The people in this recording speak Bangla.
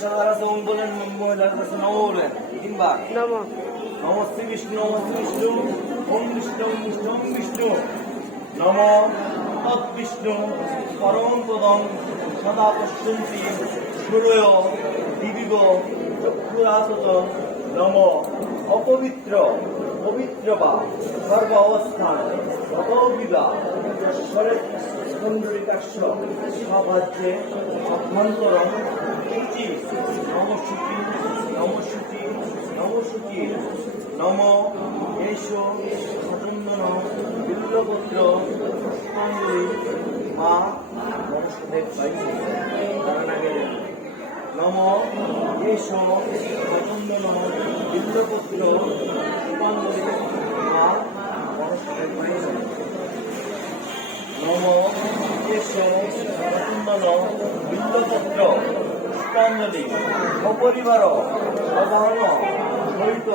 পুরুষরা বলেন মহিলার কাছে নম বলেন তিনবার নম নম শ্রী বিষ্ণু নম শ্রী বিষ্ণু ওম বিষ্ণু ওম বিষ্ণু ওম বিষ্ণু নম তৎ বিষ্ণু পরম পদম অপবিত্র পবিত্র বা সর্ব অবস্থান তত বিবা ঈশ্বরে কুণ্ডলিকাশ্য সভাজ্যে অভ্যন্তরম শুচি নমশুচি নমশুচি নমশুচি নম এষ সচন্দন বিল্লপত্র পুষ্পাঞ্জলি মা বংশদেব পাইছে নম এষ সচন্দন বিল্লপত্র পুষ্পাঞ্জলি মা বংশদেব পাইছে নম কেশ রতন্দন বিল্লপত্র পুষ্পাঞ্জলি অপরিবার সাধারণ সহিত